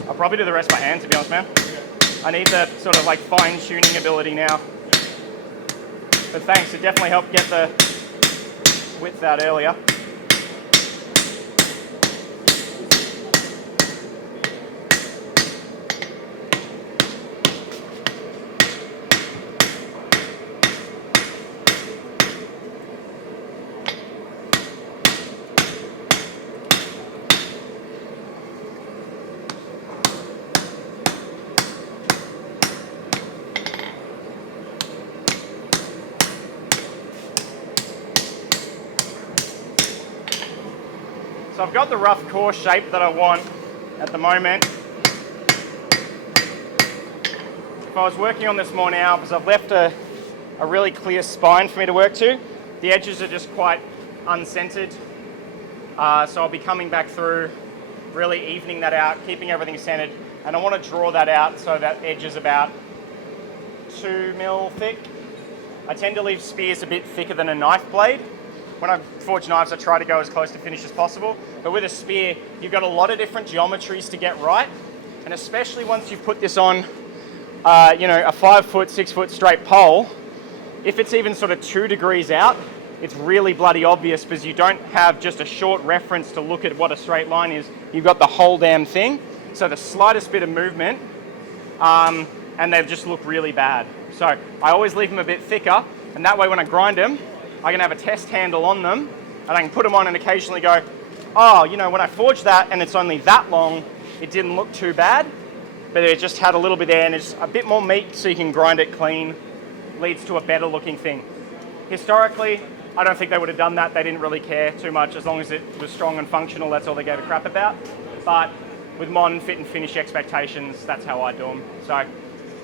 I'll probably do the rest by hand, to be honest, man. I need the sort of like fine-tuning ability now. But thanks, it definitely helped get the width out earlier. So I've got the rough core shape that I want at the moment. If I was working on this more now, because I've left a really clear spine for me to work to, the edges are just quite uncentered. So I'll be coming back through, really evening that out, keeping everything centered, and I want to draw that out so that edge is about 2 mil thick. I tend to leave spears a bit thicker than a knife blade. When I forge knives, I try to go as close to finish as possible. But with a spear, you've got a lot of different geometries to get right. And especially once you've put this on, a 5 foot, 6 foot straight pole, if it's even sort of 2 degrees out, it's really bloody obvious because you don't have just a short reference to look at what a straight line is. You've got the whole damn thing. So the slightest bit of movement, and they just look really bad. So I always leave them a bit thicker, and that way when I grind them, I can have a test handle on them, and I can put them on and occasionally go, oh, when I forged that and it's only that long, it didn't look too bad, but it just had a little bit there, and it's a bit more meat so you can grind it clean, leads to a better looking thing. Historically, I don't think they would have done that. They didn't really care too much. As long as it was strong and functional, that's all they gave a crap about. But with modern fit and finish expectations, that's how I do them. So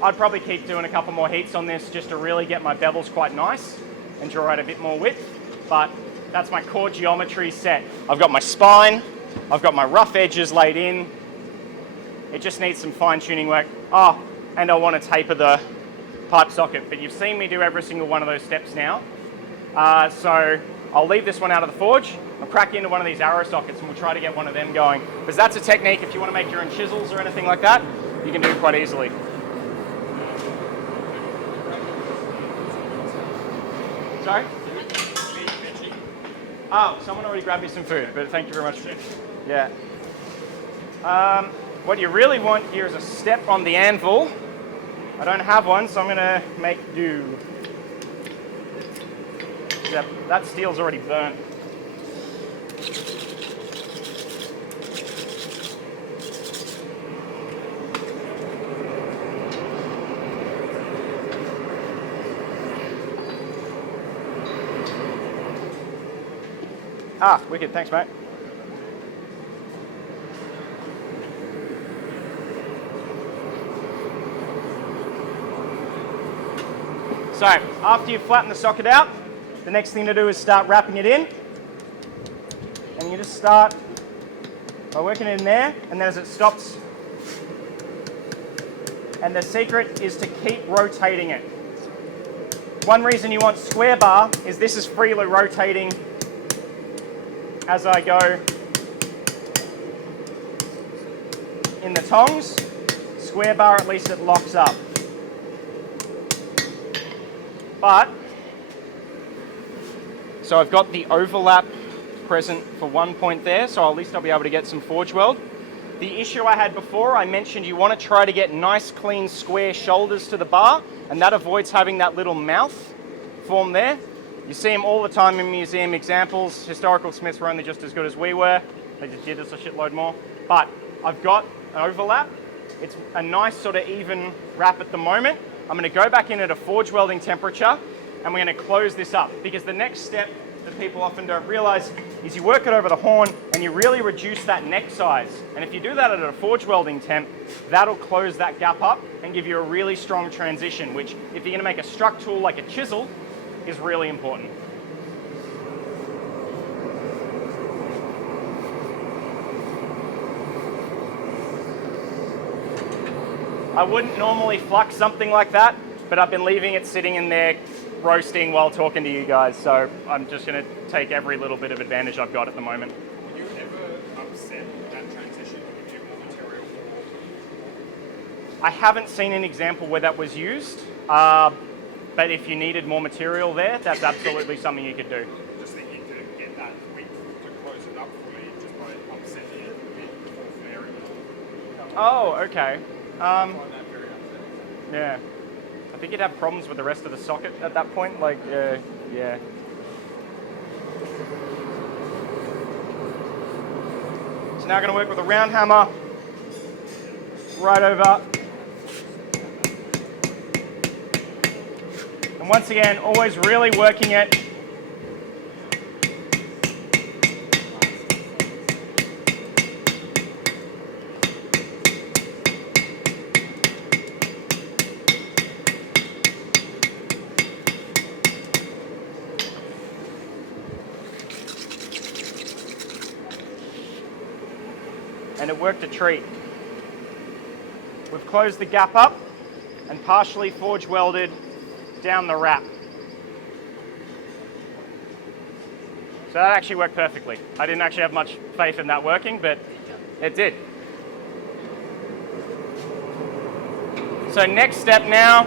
I'd probably keep doing a couple more heats on this just to really get my bevels quite nice and draw out a bit more width, but that's my core geometry set. I've got my spine, I've got my rough edges laid in. It just needs some fine tuning work. Oh, and I want to taper the pipe socket, but you've seen me do every single one of those steps now. So I'll leave this one out of the forge. I'll crack into one of these arrow sockets and we'll try to get one of them going. Because that's a technique, if you want to make your own chisels or anything like that, you can do quite easily. Sorry? Oh, someone already grabbed me some food, but thank you very much. Yeah. What you really want here is a step on the anvil. I don't have one, so I'm going to make do. Yep, that steel's already burnt. Ah, wicked, thanks mate. So, after you've flattened the socket out, the next thing to do is start wrapping it in. And you just start by working it in there, and then as it stops, and the secret is to keep rotating it. One reason you want square bar is this is freely rotating as I go in the tongs. Square bar, at least it locks up. But, so I've got the overlap present for one point there, so at least I'll be able to get some forge weld. The issue I had before, I mentioned you want to try to get nice, clean, square shoulders to the bar, and that avoids having that little mouth form there. You see them all the time in museum examples. Historical smiths were only just as good as we were. They just did us a shitload more. But I've got an overlap. It's a nice sort of even wrap at the moment. I'm going to go back in at a forge welding temperature, and we're going to close this up, because the next step that people often don't realize is you work it over the horn and you really reduce that neck size. And if you do that at a forge welding temp, that'll close that gap up and give you a really strong transition, which if you're going to make a struck tool like a chisel, is really important. I wouldn't normally flux something like that, but I've been leaving it sitting in there roasting while talking to you guys, so I'm just going to take every little bit of advantage I've got at the moment. Do you ever upset that transition if you get more material? I haven't seen an example where that was used, but if you needed more material there, that's absolutely something you could do. Just thinking to get that width to close it up fully just by upsetting it a bit before flaring. Oh, okay. I find that very upsetting. Yeah. I think you'd have problems with the rest of the socket at that point, like, yeah. So now I'm going to work with a round hammer, right over. And once again, always really working it. And it worked a treat. We've closed the gap up and partially forge welded down the wrap. So that actually worked perfectly. I didn't actually have much faith in that working, but it did. So next step now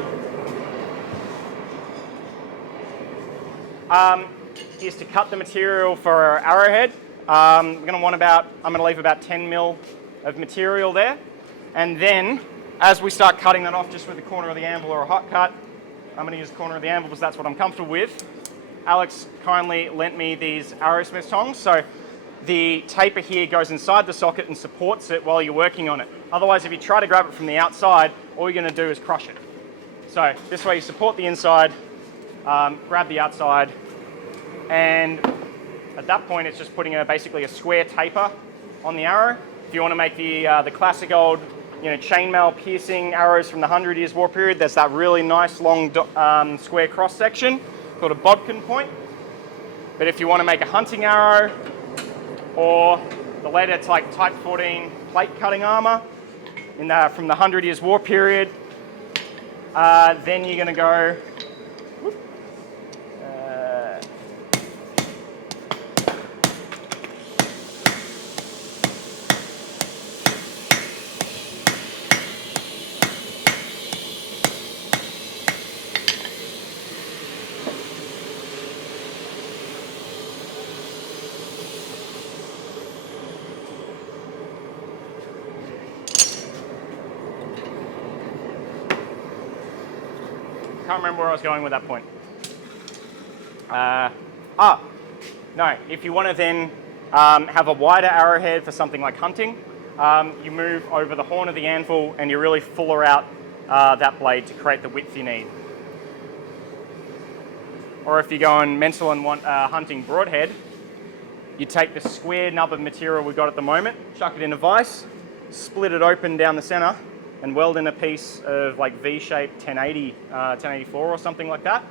is to cut the material for our arrowhead. I'm going to leave about 10 mil of material there. And then, as we start cutting that off just with the corner of the anvil or a hot cut, I'm going to use the corner of the anvil because that's what I'm comfortable with. Alex kindly lent me these Arrowsmith tongs, so the taper here goes inside the socket and supports it while you're working on it. Otherwise, if you try to grab it from the outside, all you're going to do is crush it. So this way you support the inside, grab the outside, and at that point, it's just putting basically a square taper on the arrow. If you want to make the classic old, chainmail piercing arrows from the 100 Years' War period, there's that really nice long square cross section called a bodkin point. But if you want to make a hunting arrow or the later type 14 plate cutting armor from the 100 Years' War period, then you're going to go. Can't remember where I was going with that point. No, if you want to then have a wider arrowhead for something like hunting, you move over the horn of the anvil and you really fuller out that blade to create the width you need. Or if you're going mental and want hunting broadhead, you take the square nub of material we've got at the moment, chuck it in a vise, split it open down the center, and weld in a piece of like V-shape 1080, 1084 or something like that,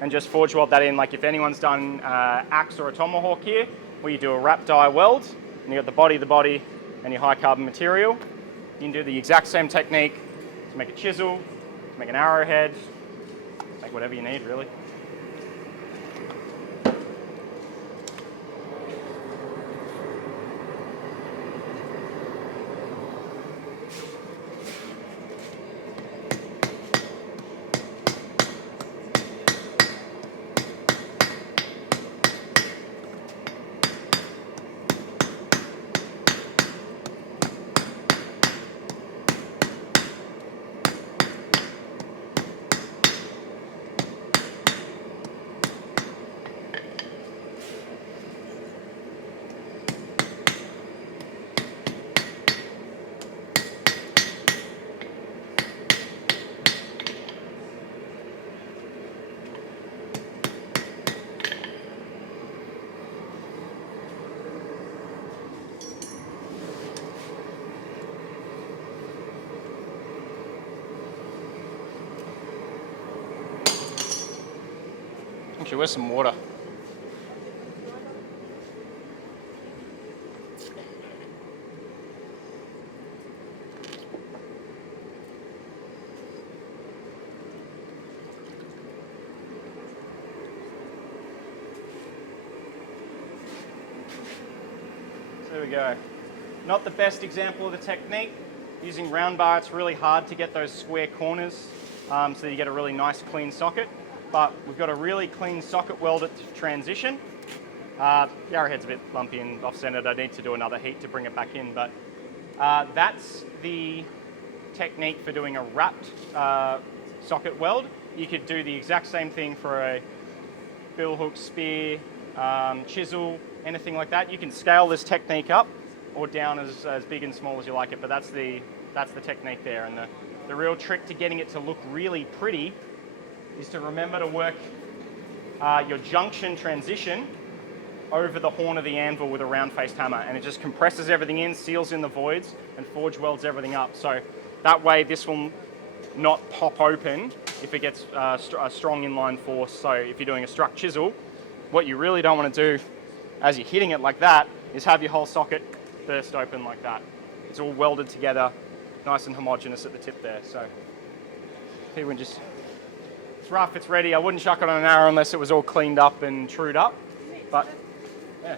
and just forge weld that in. Like if anyone's done axe or a tomahawk here, where you do a wrap die weld, and you got the body, and your high carbon material, you can do the exact same technique to make a chisel, to make an arrowhead, make whatever you need really. Actually, where's some water? There we go. Not the best example of the technique. Using round bar, it's really hard to get those square corners so that you get a really nice clean socket. But we've got a really clean socket weld at transition. The arrowhead's a bit lumpy and off-centered. I need to do another heat to bring it back in, but that's the technique for doing a wrapped socket weld. You could do the exact same thing for a bill hook, spear, chisel, anything like that. You can scale this technique up or down as big and small as you like it, but that's the technique there. And the real trick to getting it to look really pretty is to remember to work your junction transition over the horn of the anvil with a round-faced hammer, and it just compresses everything in, seals in the voids, and forge welds everything up. So that way this will not pop open if it gets a strong inline force. So if you're doing a struck chisel, what you really don't want to do as you're hitting it like that is have your whole socket burst open like that. It's all welded together, nice and homogeneous at the tip there. So people just, it's rough, it's ready. I wouldn't chuck it on an arrow unless it was all cleaned up and trued up. But yeah.